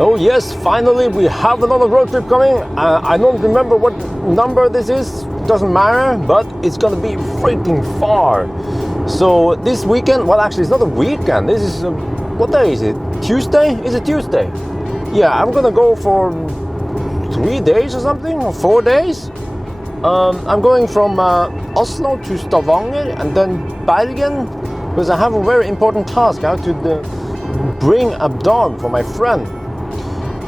Oh yes, finally we have another road trip coming. I don't remember what number this is, doesn't matter, but it's gonna be freaking far. So this weekend, well actually it's not a weekend, this is, what day is it? Tuesday? Is it Tuesday? Yeah, I'm gonna go for 3 days or something, or 4 days. I'm going from Oslo to Stavanger and then Bergen, because I have a very important task. I have to bring a dog for my friend.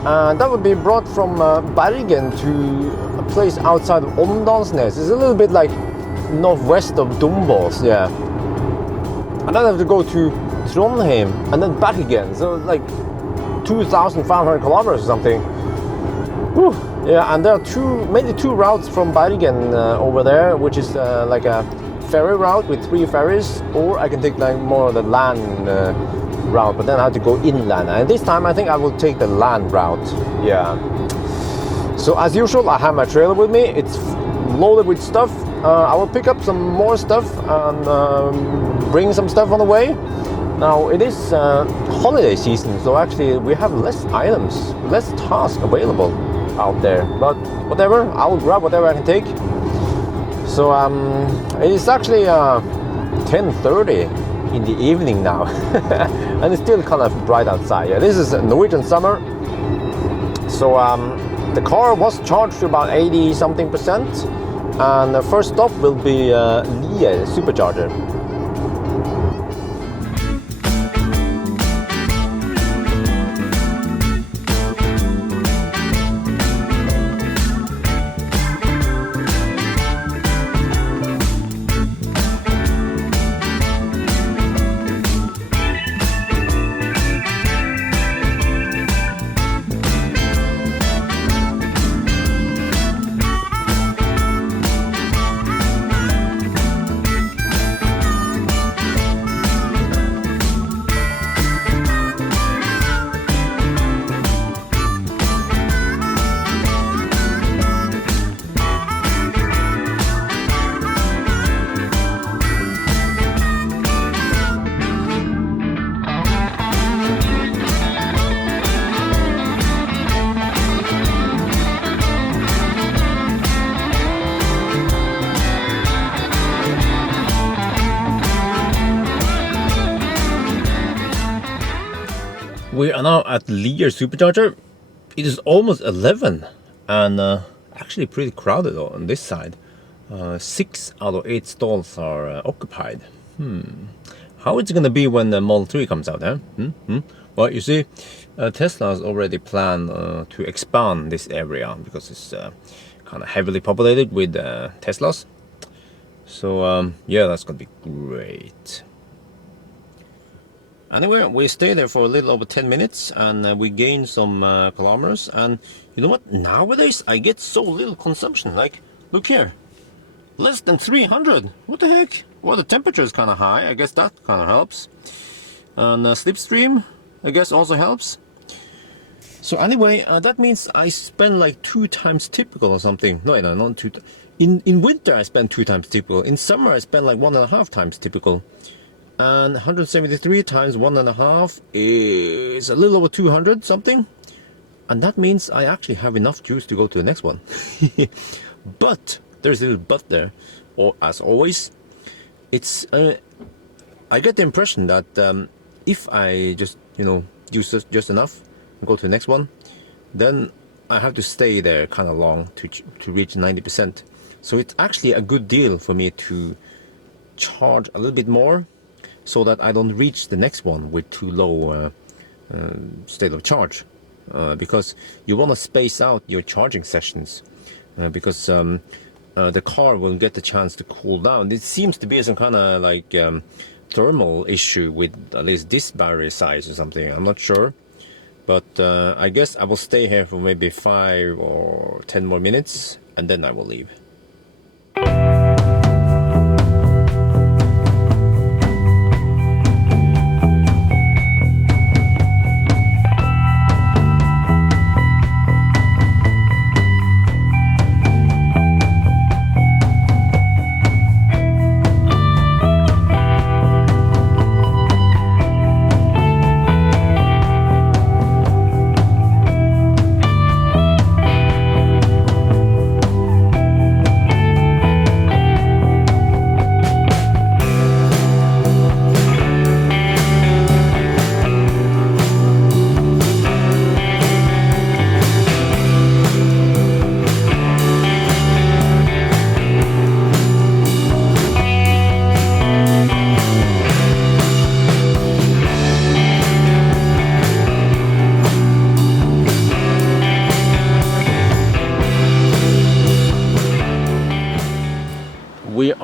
That would be brought from Bergen to a place outside of Åndalsnes. It's a little bit like northwest of Dombås, yeah. And then I have to go to Trondheim and then back again. So like 2,500 kilometers or something. Whew. Yeah, and there are mainly two routes from Bergen over there, which is like a ferry route with 3 ferries, or I can take like more of the land route, but then I have to go inland. And this time I think I will take the land route. Yeah. So as usual, I have my trailer with me. It's loaded with stuff. I will pick up some more stuff and bring some stuff on the way. Now it is holiday season, so actually we have less items, less tasks available out there. But whatever, I will grab whatever I can take. So it is actually 10:30 in the evening now, and it's still kind of bright outside. Yeah, this is Norwegian summer. So the car was charged to about 80 something percent, and the first stop will be Lier supercharger. We are now at Lier supercharger. It is almost 11 and actually pretty crowded on this side. 6 out of 8 stalls are occupied. How is it going to be when the Model 3 comes out, huh? Well, you see, Tesla has already planned to expand this area because it's kind of heavily populated with Teslas. So yeah, that's going to be great. Anyway, we stayed there for a little over 10 minutes and we gained some kilometers. And you know what? Nowadays I get so little consumption. Like, look here, less than 300. What the heck? Well, the temperature is kind of high. I guess that kind of helps. And slipstream, I guess, also helps. So anyway, that means I spend like 2 times typical or something. No, not 2. In winter I spend 2 times typical. In summer I spend like 1.5 times typical. And 173 times 1.5 is a little over 200 something. And that means I actually have enough juice to go to the next one. But there's a little but there. Or as always, it's I get the impression that if I just, you know, use just enough and go to the next one, then I have to stay there kind of long to reach 90%. So it's actually a good deal for me to charge a little bit more, so that I don't reach the next one with too low state of charge, because you want to space out your charging sessions, because the car will get the chance to cool down. It seems to be some kind of like thermal issue with at least this battery size or something. I'm not sure, but I guess I will stay here for maybe 5 or 10 more minutes and then I will leave.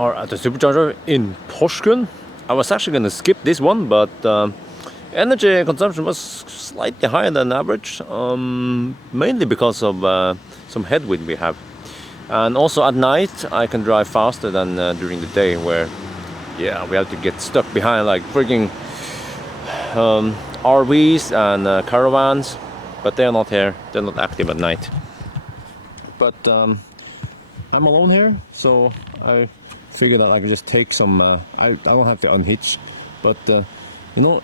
are at the supercharger in Porsgrunn. I was actually going to skip this one, but energy consumption was slightly higher than average, mainly because of some headwind we have. And also at night I can drive faster than during the day, where yeah, we have to get stuck behind like freaking RVs and caravans, but they're not here, they're not active at night. But I'm alone here, so I figured that I could just take some, I don't have to unhitch, but you know,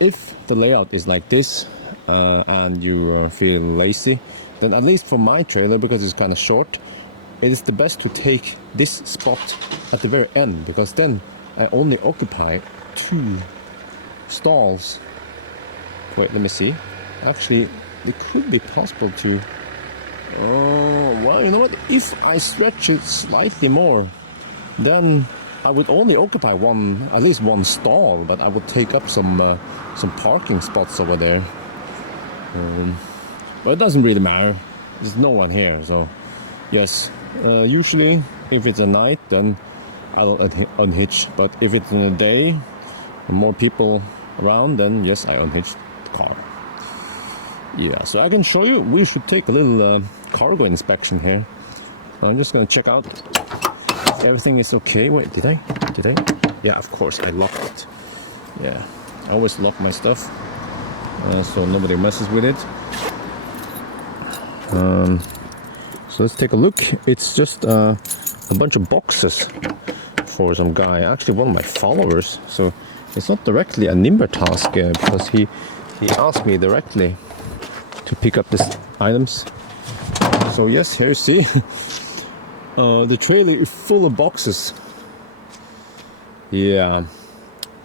if the layout is like this and you feel lazy, then at least for my trailer, because it's kind of short, it is the best to take this spot at the very end, because then I only occupy 2 stalls. Wait, let me see. Actually, it could be possible to... well, you know what? If I stretch it slightly more, then I would only occupy at least one stall, but I would take up some parking spots over there. But it doesn't really matter. There's no one here, so yes. Usually, if it's a night, then I don't unhitch. But if it's in a day, and more people around, then yes, I unhitch the car. Yeah, so I can show you. We should take a little cargo inspection here. I'm just gonna check out if everything is okay. Wait, did I? Yeah, of course, I locked it. Yeah, I always lock my stuff so nobody messes with it. So let's take a look. It's just a bunch of boxes for some guy, actually one of my followers. So it's not directly a Nimber task because he asked me directly to pick up these items. So yes, here you see the trailer is full of boxes. Yeah,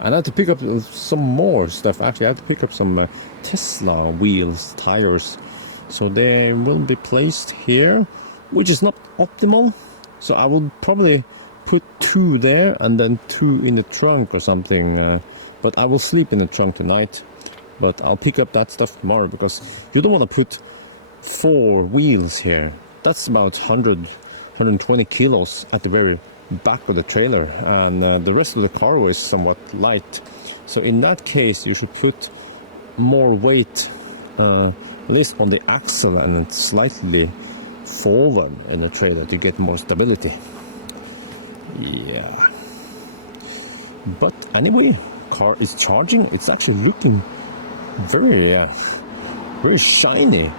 and I had to pick up some more stuff. Actually, I had to pick up some Tesla wheels, tires. So they will be placed here, which is not optimal. So I will probably put 2 there and then 2 in the trunk or something. But I will sleep in the trunk tonight. But I'll pick up that stuff tomorrow, because you don't want to put 4 wheels here. That's about 120 kilos at the very back of the trailer, and the rest of the cargo is somewhat light. So in that case, you should put more weight, at least on the axle, and then slightly forward in the trailer to get more stability. Yeah. But anyway, car is charging. It's actually looking very shiny.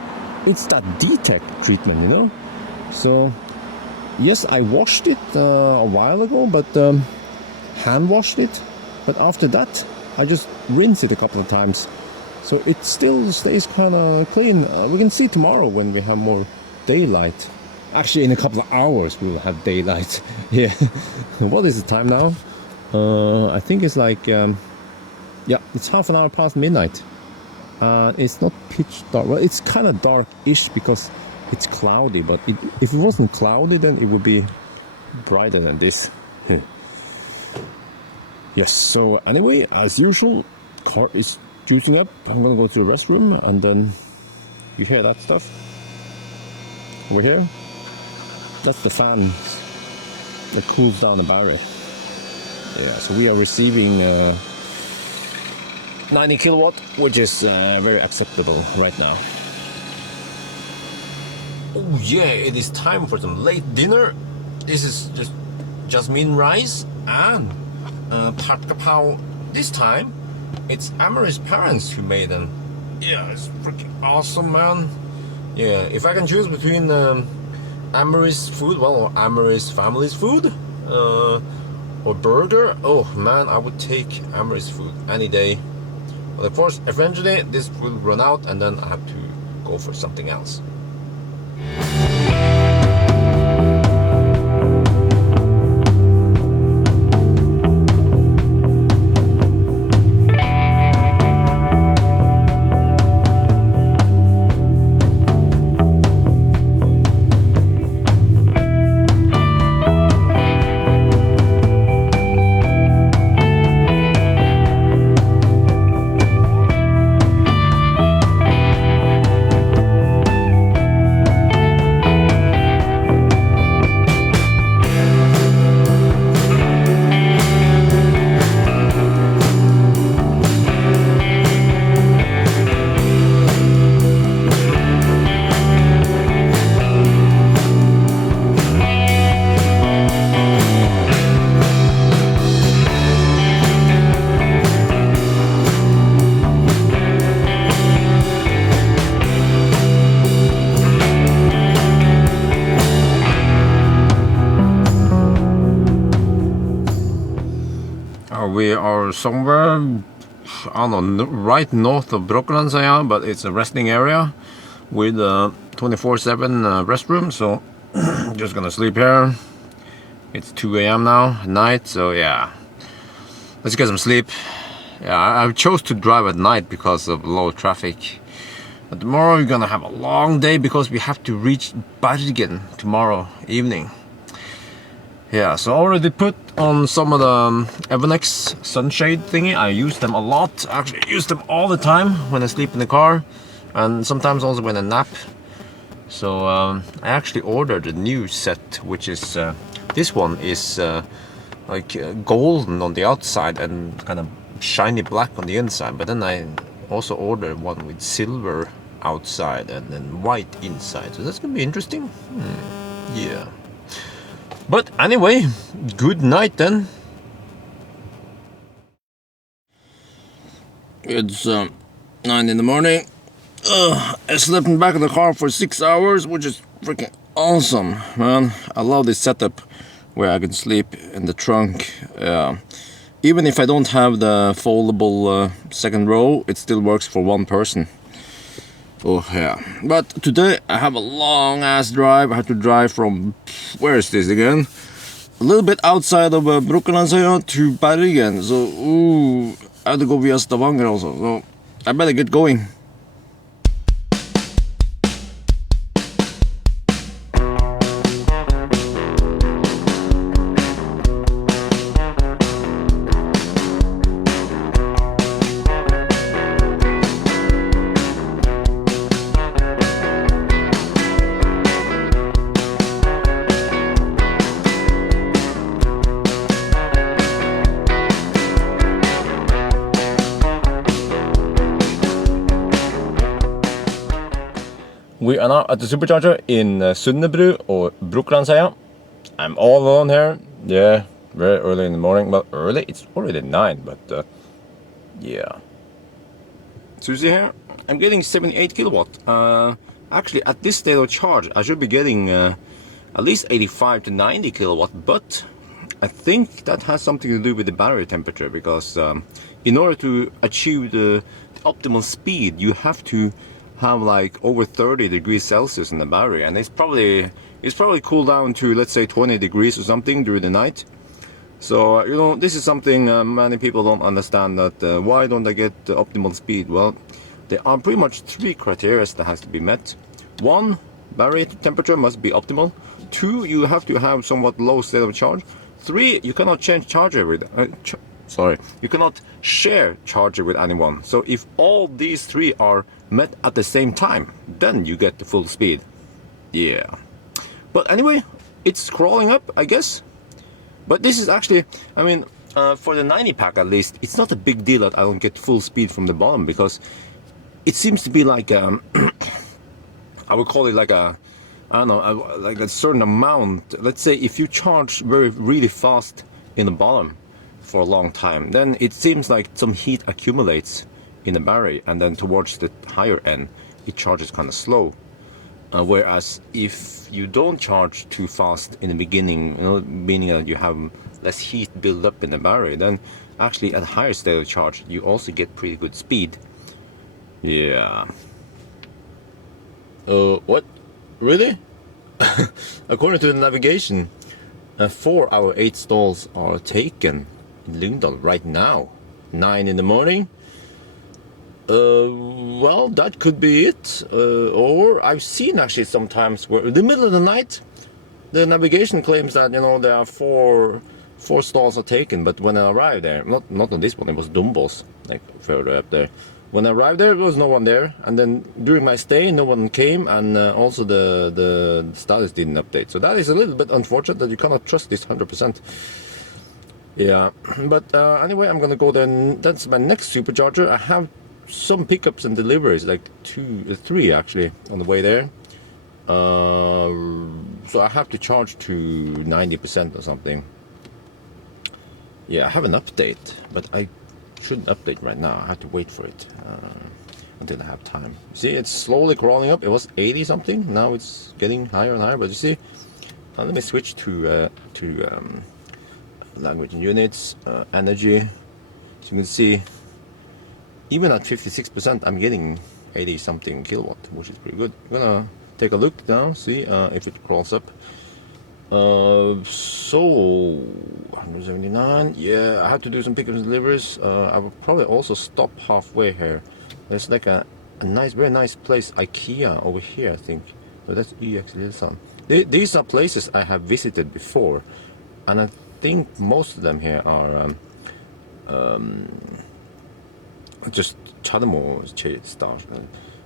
It's that D-Tech treatment, you know. So yes, I washed it a while ago, but hand washed it. But after that, I just rinsed it a couple of times, so it still stays kind of clean. We can see tomorrow when we have more daylight. Actually, in a couple of hours we will have daylight. Yeah. What is the time now? I think it's like yeah, it's half an hour past midnight. It's not pitch dark. Well, it's kind of dark-ish because it's cloudy, but if it wasn't cloudy, then it would be brighter than this. Yes, so anyway, as usual, car is juicing up. I'm gonna go to the restroom, and then you hear that stuff over here? That's the fan that cools down the battery. Yeah, so we are receiving 90 kilowatt, which is very acceptable right now. Oh yeah, it is time for some late dinner. This is just jasmine rice and pad kapow. This time it's Ameri's parents who made them. Yeah, it's freaking awesome, man. Yeah, if I can choose between Ameri's food, well, or Ameri's family's food, or burger, oh man, I would take Ameri's food any day. But of course, eventually this will run out, and then I have to go for something else. or somewhere, I don't know, right north of Kristiansand, but it's a resting area with 24/7 restroom. So just gonna sleep here. It's 2 a.m. now at night, so yeah, let's get some sleep. Yeah, I chose to drive at night because of low traffic. But tomorrow we're gonna have a long day because we have to reach Bergen tomorrow evening. Yeah, so I already put on some of the Evonex sunshade thingy. I use them a lot. Actually, I use them all the time when I sleep in the car, and sometimes also when I nap. So I actually ordered a new set, which is this one is like golden on the outside and kind of shiny black on the inside. But then I also ordered one with silver outside and then white inside. So that's gonna be interesting. Yeah. But anyway, good night then. It's 9 in the morning. I slept in the back of the car for 6 hours, which is freaking awesome, man. I love this setup where I can sleep in the trunk. Even if I don't have the foldable second row, it still works for one person. Oh yeah, but today I have a long ass drive. I have to drive from, where is this again? A little bit outside of Kristiansand to Bergen. So I have to go via Stavanger also. So I better get going. We are now at the supercharger in Sundebru or Kristiansand. I'm all alone here. Yeah, very early in the morning. Well, early? It's already 9, but yeah. Susie here. I'm getting 78 kilowatt. Actually, at this state of charge, I should be getting at least 85 to 90 kilowatt, but I think that has something to do with the battery temperature, because in order to achieve the optimal speed, you have to have like over 30 degrees Celsius in the battery, and it's probably cooled down to, let's say, 20 degrees or something during the night. So you know, this is something many people don't understand, that why don't I get the optimal speed? Well, there are pretty much 3 criteria that has to be met. 1, battery temperature must be optimal. 2, you have to have somewhat low state of charge. 3, you cannot change charger with you cannot share charger with anyone. So if all these 3 are met at the same time, then you get the full speed. Yeah. But anyway, it's crawling up, I guess. But this is actually, I mean, for the 90 pack at least, it's not a big deal that I don't get full speed from the bottom, because it seems to be like I would call it like a, I don't know, like a certain amount. Let's say if you charge really fast in the bottom for a long time, then it seems like some heat accumulates in the battery, and then towards the higher end it charges kind of slow. Whereas if you don't charge too fast in the beginning, you know, meaning that you have less heat build up in the battery, then actually at higher state of charge you also get pretty good speed. Yeah. What? Really? According to the navigation, 4 out of 8 stalls are taken in Lyngdal right now, 9 in the morning. Well, that could be it. Or I've seen actually sometimes where in the middle of the night, the navigation claims that, you know, there are four stalls are taken, but when I arrived there, not on this one, it was Dumbos, like further up there. When I arrived there was no one there, and then during my stay no one came, and also the status didn't update. So that is a little bit unfortunate that you cannot trust this 100%. Yeah, but anyway, I'm gonna go then. That's my next supercharger. I have some pickups and deliveries, like 3 actually on the way there. So I have to charge to 90% or something. Yeah, I have an update, but I shouldn't update right now. I have to wait for it until I have time. See, it's slowly crawling up. It was 80 something. Now it's getting higher and higher. But you see, let me switch to language and units, energy. you can see, even at 56%, I'm getting 80 something kilowatt, which is pretty good. I'm gonna take a look now, see if it crawls up. So 179. Yeah, I have to do some pickups and deliveries. I will probably also stop halfway here. There's like a nice, very nice place, IKEA over here, I think. So that's Kristiansand. These are places I have visited before, and I think most of them here are just Chademo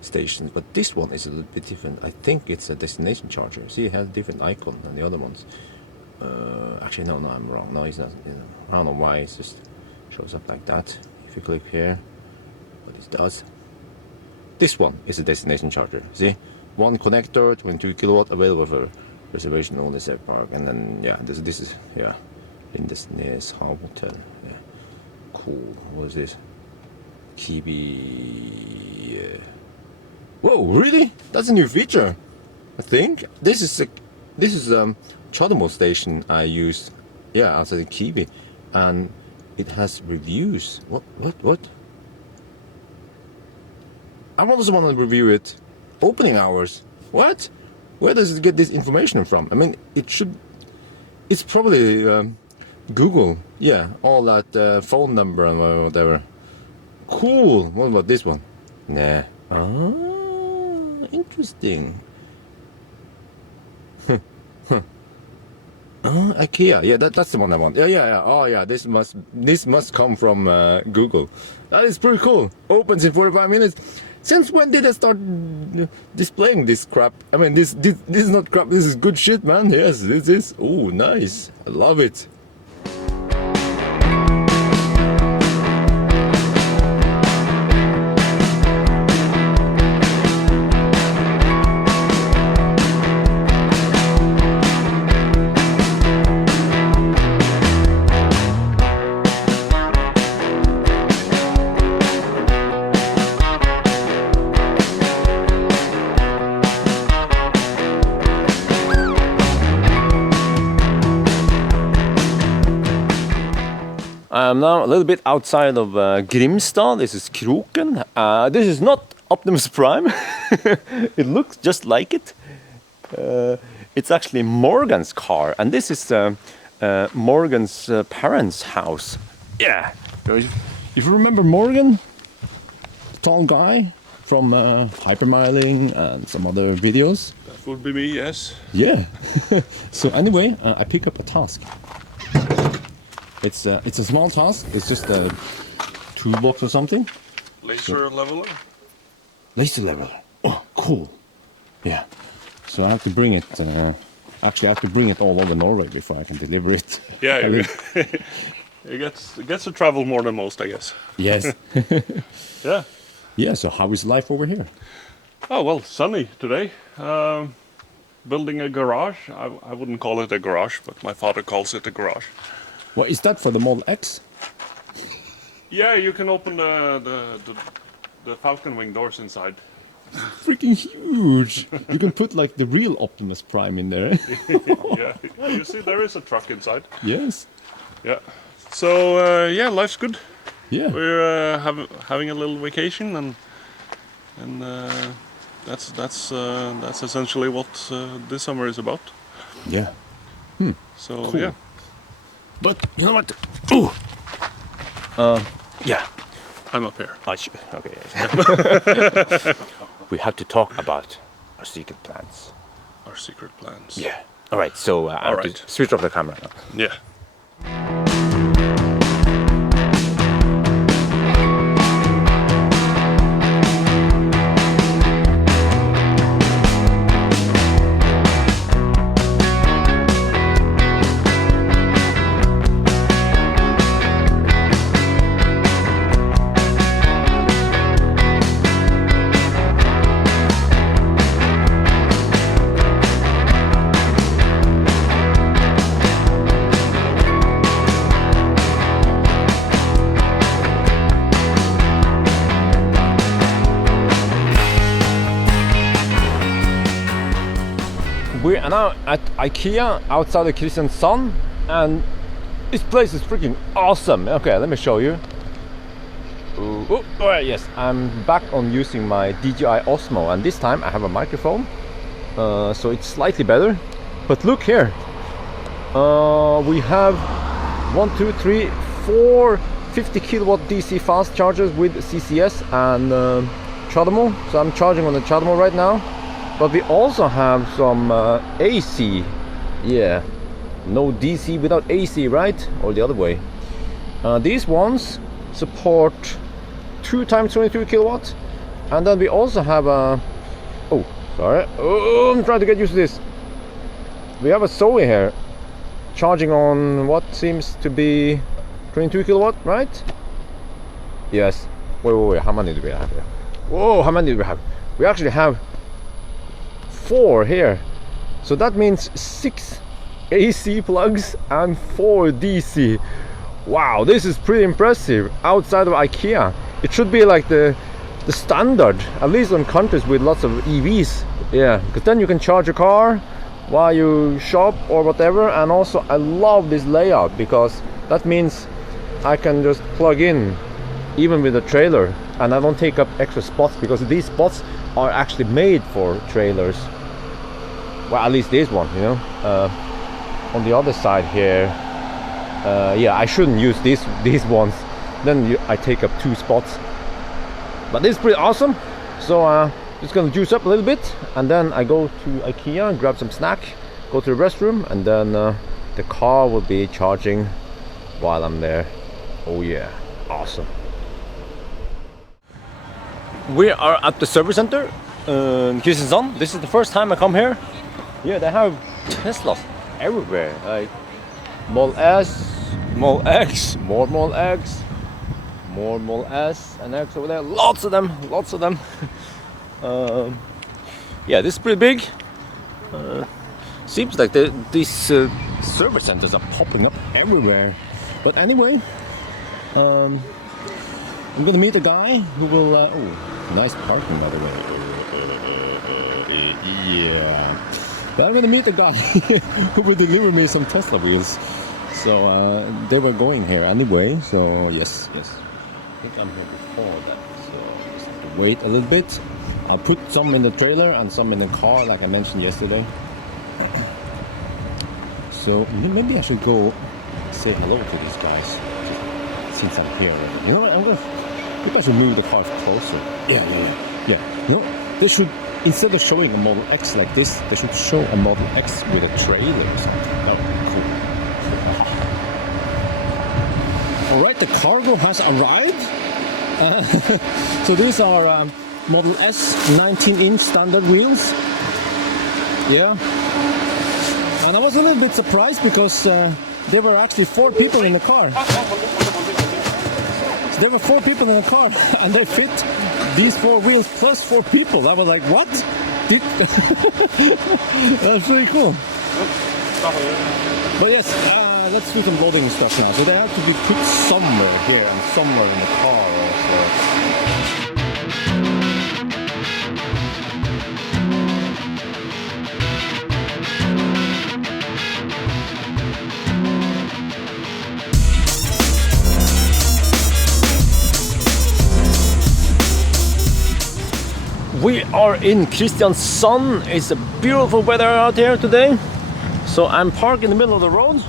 stations, but this one is a little bit different. I think it's a destination charger. See, it has a different icon than the other ones. Actually, no, I'm wrong. No, it's not. I don't know why it just shows up like that. If you click here, but it does. This one is a destination charger. See, one connector, 22 kilowatt, available for reservation only, safe park. And then yeah, this is in this hotel. Yeah, cool. What is this? Kiwi. Whoa, really? That's a new feature. I think this is Chademo station I use. Yeah, outside in Kiwi, and it has reviews. What? I also want to review it. Opening hours. What? Where does it get this information from? I mean, it's probably Google. Yeah, all that phone number and whatever. Cool. What about this one? Nah. Interesting. IKEA. Yeah, that's the one I want. Yeah. Oh yeah, this must come from Google. That is pretty cool. Opens in 45 minutes. Since when did I start displaying this crap? I mean, this is not crap. This is good shit, man. Yes, this is. Oh, nice. I love it. I'm now a little bit outside of Grimstad. This is Kroken. This is not Optimus Prime. It looks just like it. It's actually Morgan's car, and this is Morgan's parents' house. Yeah. If you remember Morgan, tall guy from Hypermiling and some other videos. That would be me, yes. Yeah. So anyway, I pick up a task. It's a small task. It's just a toolbox or something. Laser leveler. Laser leveler. Oh, cool. Yeah. So I have to bring it. Actually, I have to bring it all over Norway before I can deliver it. Yeah, it gets to travel more than most, I guess. Yes. Yeah. Yeah. So how is life over here? Oh well, sunny today. Building a garage. I wouldn't call it a garage, but my father calls it a garage. What is that for the Model X? Yeah, you can open the Falcon Wing doors inside. Freaking huge! You can put like the real Optimus Prime in there. Yeah, you see there is a truck inside. Yes. Yeah. So yeah, life's good. Yeah. We're having a little vacation, and that's essentially what this summer is about. Yeah. So cool. Yeah. But you know what? Ooh. Yeah. I'm up here. Okay. We have to talk about our secret plans. Our secret plans. Yeah. All right. So I have to switch off the camera now. Yeah. We are now at IKEA outside of Kristiansand, and this place is freaking awesome. Okay, let me show you. Oh, alright, yes, I'm back on using my DJI Osmo, and this time I have a microphone, so it's slightly better. But look here, we have 1, 2, 3, 4 50 kilowatt DC fast chargers with CCS and CHAdeMO. So I'm charging on the CHAdeMO right now. But we also have some AC. Yeah, no DC without AC, right? Or the other way. These ones support 2 times 22 kilowatts. And then we also have a... Oh, sorry. Oh, I'm trying to get used to this. We have a Zoe here, charging on what seems to be 22 kilowatt, right? Yes. Wait, how many do we have here? Whoa, how many do we have? We actually have 4 here. So that means 6 AC plugs and 4 DC. Wow, this is pretty impressive. Outside of IKEA, it should be like the standard, at least in countries with lots of EVs. Yeah, because then you can charge your car while you shop or whatever. And also I love this layout because that means I can just plug in even with a trailer, and I don't take up extra spots because these spots are actually made for trailers. Well, at least this one, you know. On the other side here, yeah, I shouldn't use these ones. Then I take up 2 spots. But this is pretty awesome. So just gonna juice up a little bit, and then I go to IKEA and grab some snack, go to the restroom, and then the car will be charging while I'm there. Oh yeah, awesome. We are at the service center in Kristiansand. This is the first time I come here. Yeah, they have Teslas everywhere, like Model S, Model X, more Model X, more Model S and X over there. Lots of them, lots of them. Yeah, this is pretty big. Seems like these service centers are popping up everywhere. But anyway, I'm gonna meet a guy who will. Oh, nice parking by the way. Yeah. But I'm gonna meet a guy who will deliver me some Tesla wheels. So they were going here anyway. So yes. I think I'm here before that. So just have to wait a little bit. I'll put some in the trailer and some in the car, like I mentioned yesterday. So maybe I should go say hello to these guys since I'm here already. You know what? Maybe I should move the car closer. Yeah. You know, they should, instead of showing a Model X like this, they should show a Model X with a trailer or something. That would be cool. Alright, the cargo has arrived. So these are Model S 19-inch standard wheels. Yeah. And I was a little bit surprised because there were actually 4 people in the car. So there were 4 people in the car and they fit these 4 wheels plus 4 people. I was like, what? That's pretty cool. But yes, let's do some loading stuff now. So they have to be put somewhere here and somewhere in the car also. We are in Kristiansand. It's a beautiful weather out here today. So I'm parked in the middle of the road.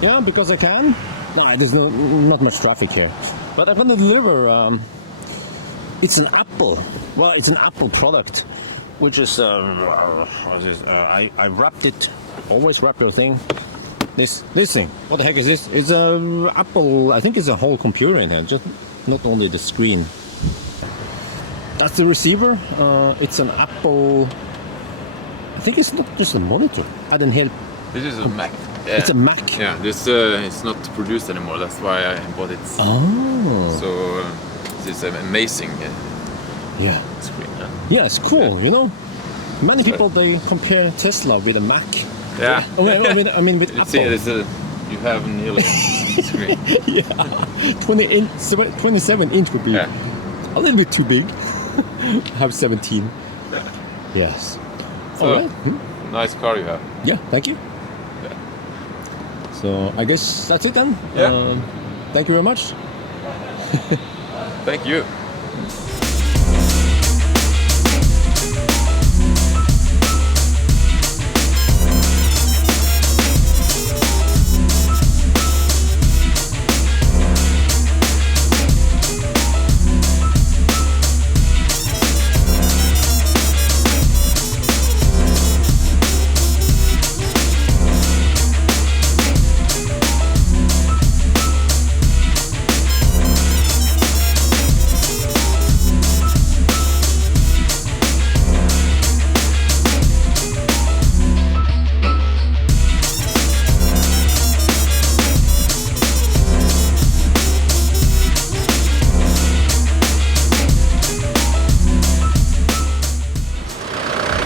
Yeah, because I can. No, there's not much traffic here. But I'm gonna deliver, it's an Apple. Well, it's an Apple product, which is, I wrapped it, always wrap your thing. This thing, what the heck is this? It's a Apple, I think it's a whole computer in here, just not only the screen. That's the receiver. It's an Apple. I think it's not just a monitor. I didn't help. This is a Mac. It's a Mac. Yeah, this it's not produced anymore. That's why I bought it. Oh. So this is an amazing yeah screen. Yeah, it's cool. You know, many people they compare Tesla with a Mac. Yeah. I mean with Apple. See, you have nearly screen. Yeah, 27 inch would be a little bit too big. I have 17. Yes. So, right. nice car you have. Yeah, thank you. Yeah. So I guess that's it then. Yeah. Thank you very much. Thank you.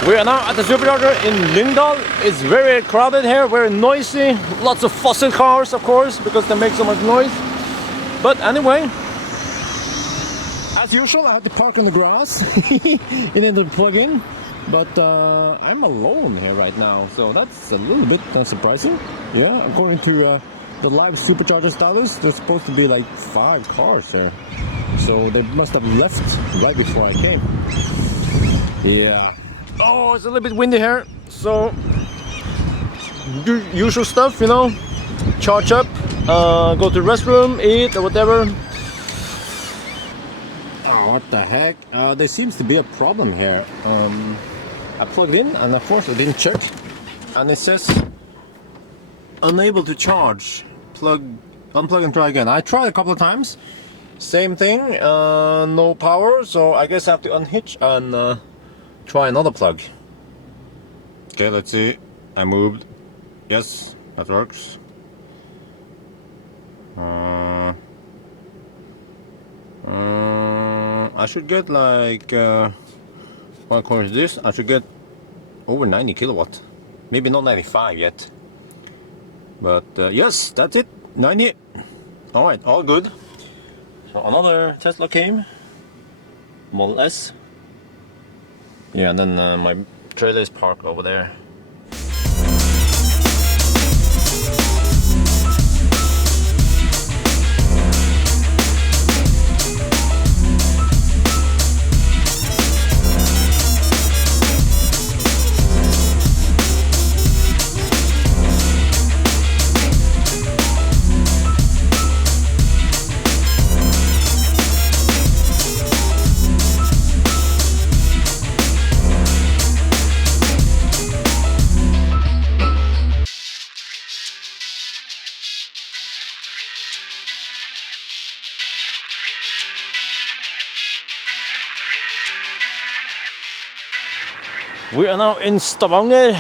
We are now at the supercharger in Lyngdal. It's very crowded here, very noisy. Lots of fossil cars, of course, because they make so much noise. But anyway, as usual, I had to park in the grass and then to plug in. But I'm alone here right now, so that's a little bit surprising. Yeah, according to the live supercharger status, there's supposed to be like 5 cars here. So they must have left right before I came. Yeah. Oh, it's a little bit windy here, so usual stuff, you know, charge up, go to the restroom, eat or whatever. Oh, what the heck? There seems to be a problem here. I plugged in and of course I didn't check, and it says unable to charge. Unplug and try again. I tried a couple of times, same thing, no power, so I guess I have to unhitch and try another plug. Okay, let's see. I moved. Yes, that works. I should get like what according to this, I should get over 90 kilowatt. Maybe not 95 yet. But yes, that's it. 90. Alright, all good. So another Tesla came. Model S. Yeah, and then my trailer is parked over there. We are now in Stavanger.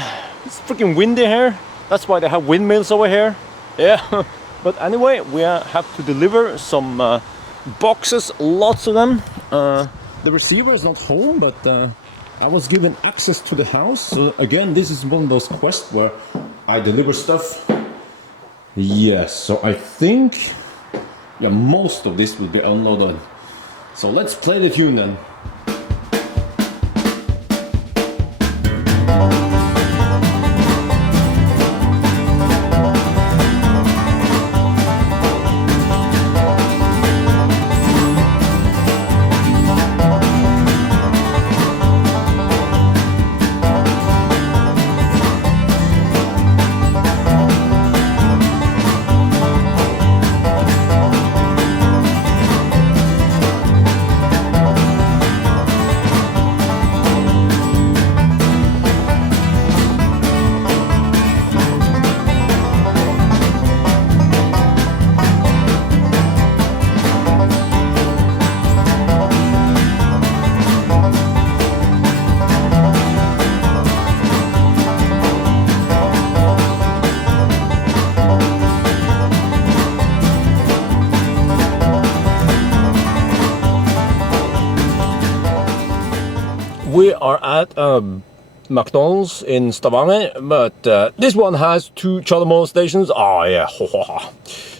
It's freaking windy here. That's why they have windmills over here. Yeah, but anyway, we have to deliver some boxes, lots of them. The receiver is not home, but I was given access to the house. So again, this is one of those quests where I deliver stuff. Yes, so I think most of this will be unloaded. So let's play the tune then. We are at McDonald's in Stavanger, but this one has 2 charger mode stations. Oh yeah,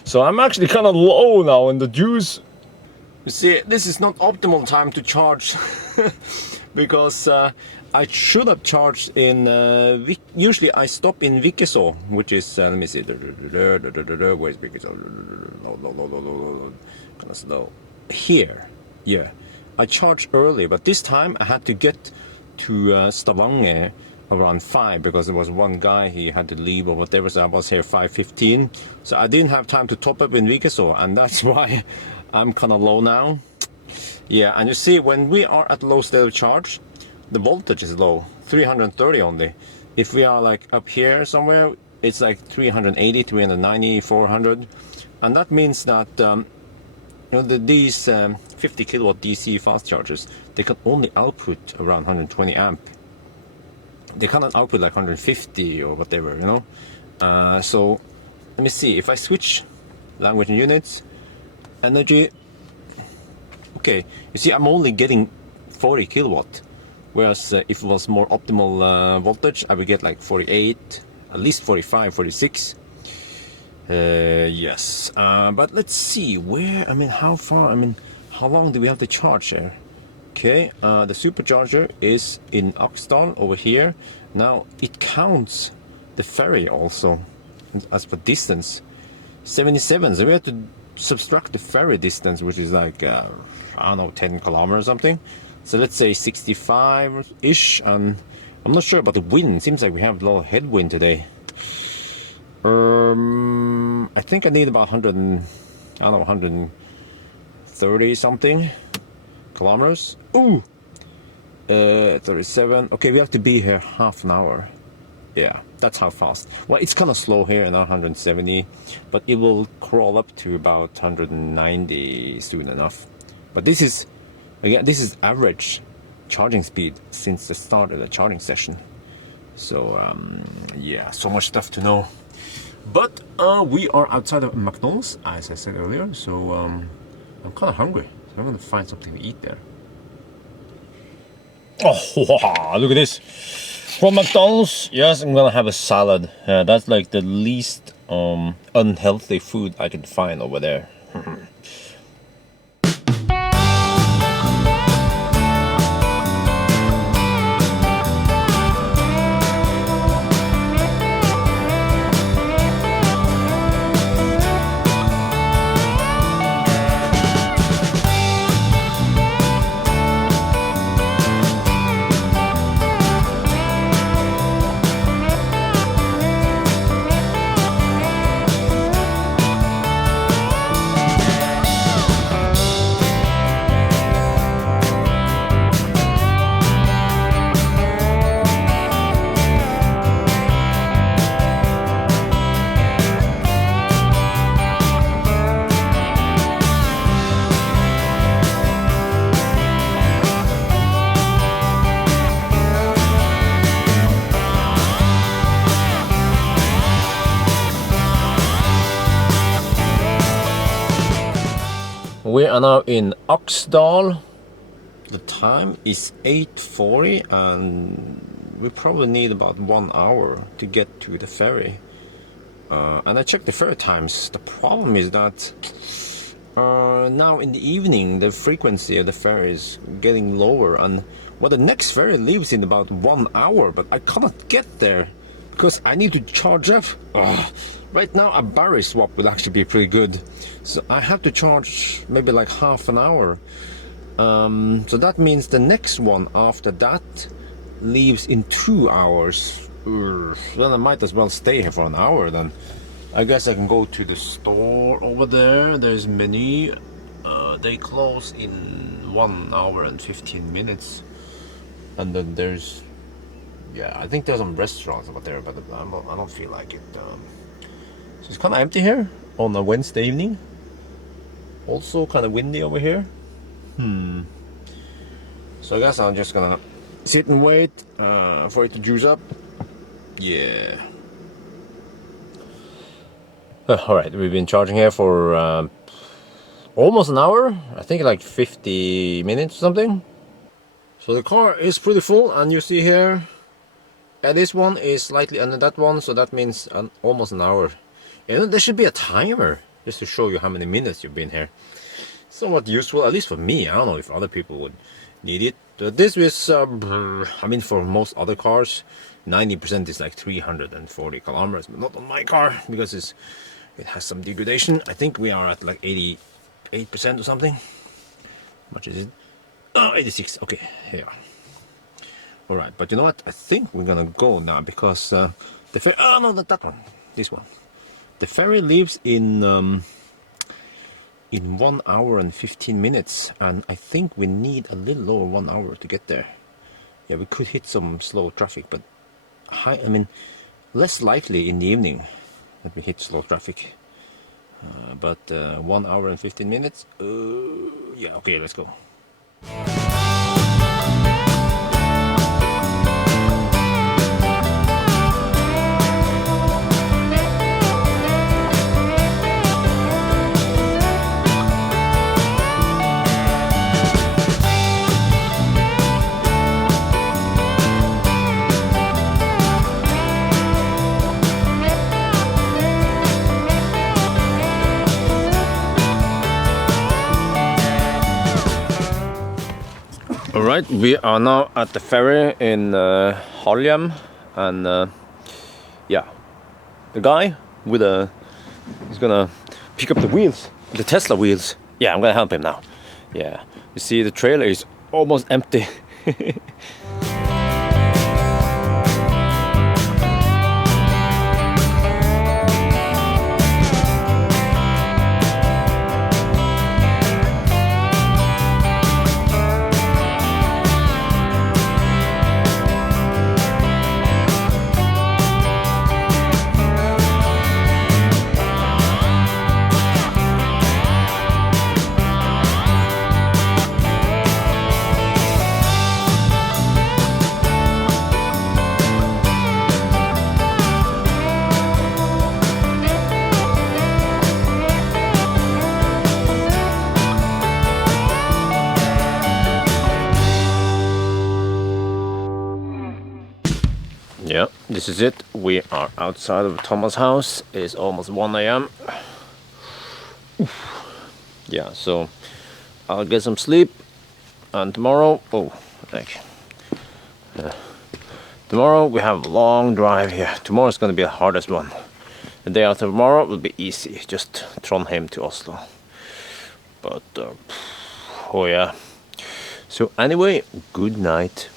so I'm actually kind of low now in the juice. You see, this is not optimal time to charge because I should have charged in. Usually I stop in Vikeså, which is let me see. Where's Vikeså? Kind of slow. Here. Yeah, I charged early, but this time I had to get to Stavanger around 5 because there was one guy, he had to leave or whatever, so I was here 5:15. So I didn't have time to top up in Vikeså, and that's why I'm kind of low now. Yeah, and you see, when we are at low state of charge, the voltage is low, 330 only. If we are like up here somewhere, it's like 380, 390, 400. And that means that you know, these 50 kilowatt DC fast chargers, they can only output around 120 amp. They cannot output like 150 or whatever, you know. So let me see, if I switch language and units, energy, okay, you see I'm only getting 40 kilowatt, whereas if it was more optimal voltage, I would get like 48, at least 45, 46. Yes, but let's see where, I mean, how far, I mean, how long do we have to charge here? Okay, the supercharger is in Oxdal over here. Now it counts the ferry also as per distance, 77. So we have to subtract the ferry distance, which is like I don't know, 10 kilometers or something. So let's say 65-ish, and I'm not sure about the wind. Seems like we have a lot of headwind today. I think I need about 100 and, I don't know, 130 something kilometers. Ooh, 37. Okay, we have to be here half an hour. Yeah, that's how fast. Well, it's kind of slow here now, 170, but it will crawl up to about 190 soon enough. But this is, again, this is average charging speed since the start of the charging session. So yeah, so much stuff to know. But we are outside of McDonald's, as I said earlier, so I'm kind of hungry. So I'm gonna find something to eat there. Oh, wow, look at this. From McDonald's, yes, I'm gonna have a salad. That's like the least unhealthy food I can find over there. We are now in Oxdal. The time is 8:40 and we probably need about 1 hour to get to the ferry. And I checked the ferry times. The problem is that now in the evening the frequency of the ferry is getting lower, and well, the next ferry leaves in about 1 hour, but I cannot get there because I need to charge up. Right now a battery swap will actually be pretty good, so I have to charge maybe like half an hour. So that means the next one after that leaves in 2 hours. Then I might as well stay here for an hour then. I guess I can go to the store over there. There's menu. They close in 1 hour and 15 minutes. And then there's, yeah, I think there's some restaurants over there, but I don't feel like it. So it's kind of empty here on a Wednesday evening. Also kind of windy over here. So I guess I'm just gonna sit and wait for it to juice up. Yeah. Alright, we've been charging here for almost an hour. I think like 50 minutes or something. So the car is pretty full, and you see here this one is slightly under that one, so that means almost an hour. You know, there should be a timer just to show you how many minutes you've been here. Somewhat useful, at least for me. I don't know if other people would need it. This is, I mean, for most other cars, 90% is like 340 kilometers, but not on my car because it has some degradation. I think we are at like 88% or something. much is it? Oh, 86. Okay, here. All right, but you know what? I think we're gonna go now because the ferry. Oh no, not that one. This one. The ferry leaves in 1 hour and 15 minutes, and I think we need a little over 1 hour to get there. Yeah, we could hit some slow traffic, but I mean, less likely in the evening that we hit slow traffic. But 1 hour and 15 minutes. Yeah, okay, let's go. Alright, we are now at the ferry in Halhjem, and yeah, the guy with he's gonna pick up the wheels, the Tesla wheels. Yeah, I'm gonna help him now. Yeah, you see the trailer is almost empty. Yeah, this is it. We are outside of Thomas' house. It's almost 1 a.m. Yeah, so I'll get some sleep, and tomorrow, tomorrow we have a long drive here. Tomorrow's gonna be the hardest one. The day after tomorrow will be easy, just Trondheim to Oslo. But oh yeah. So anyway, good night.